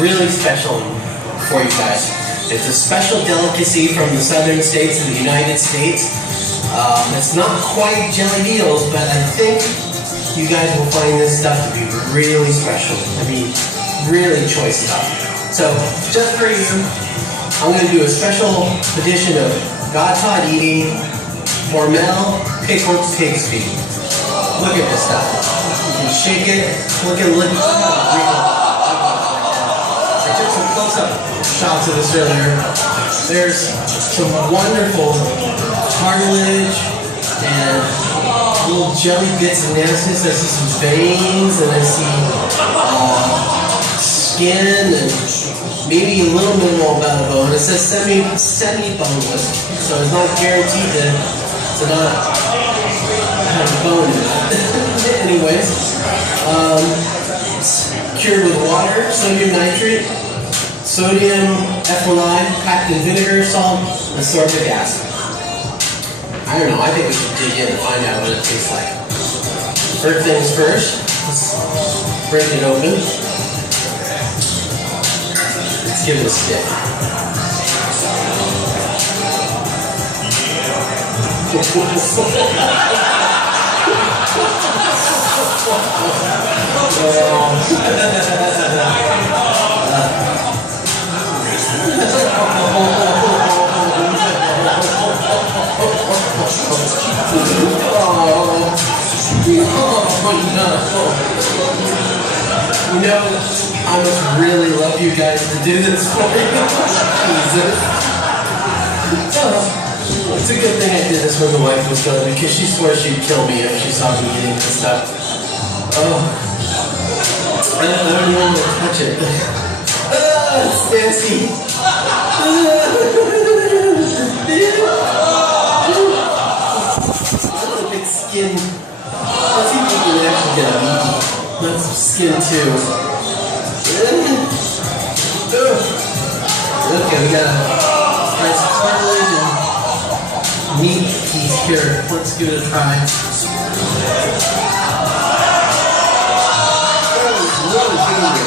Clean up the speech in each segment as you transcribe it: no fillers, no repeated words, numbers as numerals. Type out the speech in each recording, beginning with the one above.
really special for you guys. It's a special delicacy from the southern states of the United States. It's not quite jelly beetles, but I think you guys will find this stuff to be really special. I mean, really choice stuff. So, just for you, I'm going to do a special edition of Todd eating Hormel pickled pig's feet. Look at this stuff. You can shake it. Look at I took some close-up shots of this earlier. There's some wonderful cartilage and little jelly bits of nastiness. I see some veins and I see skin and maybe a little minimal amount of bone. It says semi-boneless, so it's not guaranteed to not have bone in it. Anyways, cured with water, sodium nitrate, sodium ethylamide, packed in vinegar, salt, and ascorbic acid. I don't know, I think we should dig in and find out what it tastes like. First things first, let's break it open. Let's give it a stick. You know, I must really love you guys to do this for me. Jesus. It's a good thing I did this when the wife was gone, because she swore she'd kill me if she saw me eating this stuff. Oh. I don't even want to touch it. It's nasty. Look at the skin. Let's see if we can actually get a meat. That's some skin too. Okay, we got a nice cartilage and meat piece here. Let's give it a try. Really good.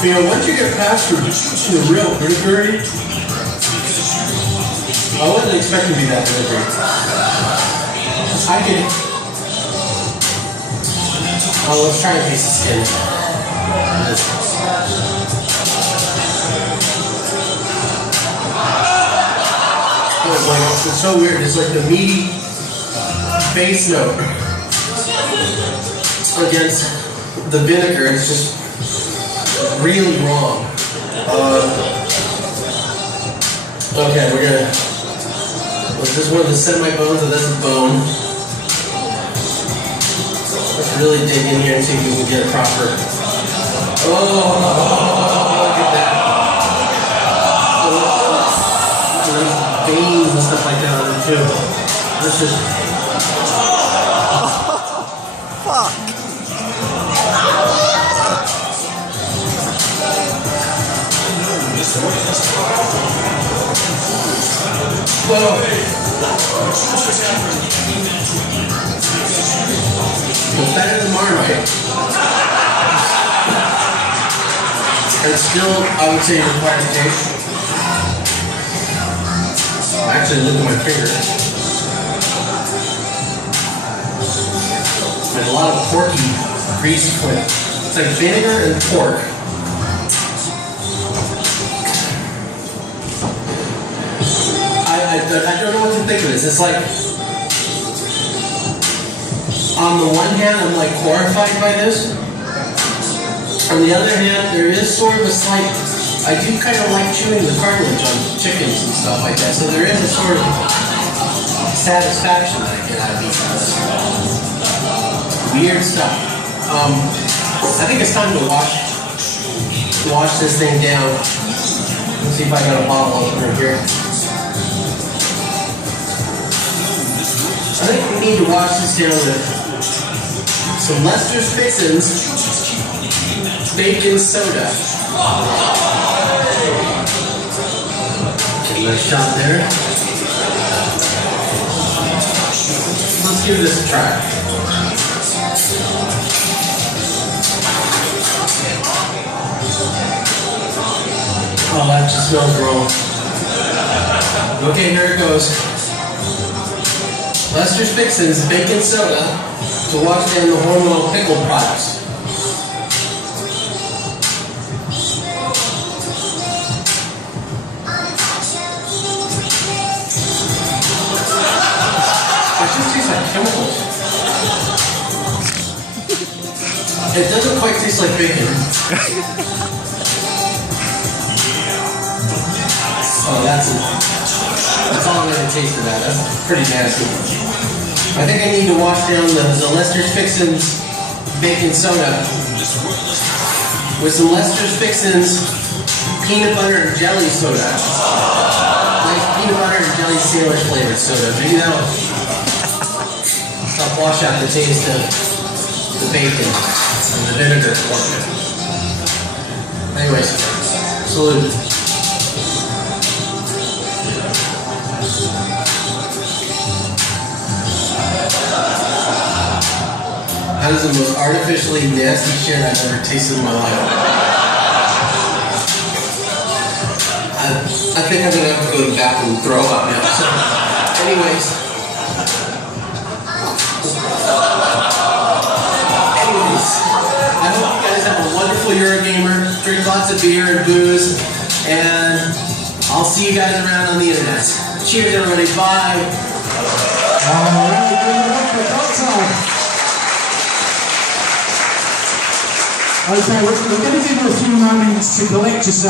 You know, once you get past the real vinegary, I wasn't expecting to be that vinegary. I get it. Oh, let's try a piece of skin. It's so weird. It's like the meaty base note against the vinegar. It's just really wrong. Okay, we're gonna. This is one of the semi-bones, and this is bone. Let's really dig in here and see if we can get a proper. Oh, look at that. There's veins and stuff like that on it too. This is. Fuck. Well, it's better than Marmite. It's still, I would say, an acquired taste. Actually, look at my finger. There's a lot of porky grease with it. It's like vinegar and pork. I don't know what to think of this. It's like, on the one hand, I'm like horrified by this. On the other hand, there is sort of a slight, I do kind of like chewing the cartilage on chickens and stuff like that. So there is a sort of satisfaction that I get out of eating this. Weird stuff. I think it's time to wash this thing down. Let's see if I got a bottle opener here. I think we need to wash this down with some Lester's Fixins baking soda. Okay, Nice shot there. Let's give this a try. Oh, that just smells wrong. Okay, here it goes. Lester's Fixins baking soda to wash down the hormonal pickle products. It just tastes like chemicals. It doesn't quite taste like bacon. Oh, that's all I'm going to taste of that. That's pretty nasty. I think I need to wash down the Lester's Fixins baking soda with some Lester's Fixins peanut butter and jelly soda. Nice peanut butter and jelly sandwich flavored soda. Maybe that'll help wash out the taste of the bacon and the vinegar. Anyways, salute. That is the most artificially nasty shit I've ever tasted in my life. I think I'm gonna have to go to the bathroom and throw up now. So, anyways, I hope you guys have a wonderful Eurogamer. Drink lots of beer and booze, and I'll see you guys around on the internet. Cheers, everybody. Bye. Okay, we're going to give you a few moments to collect yourself.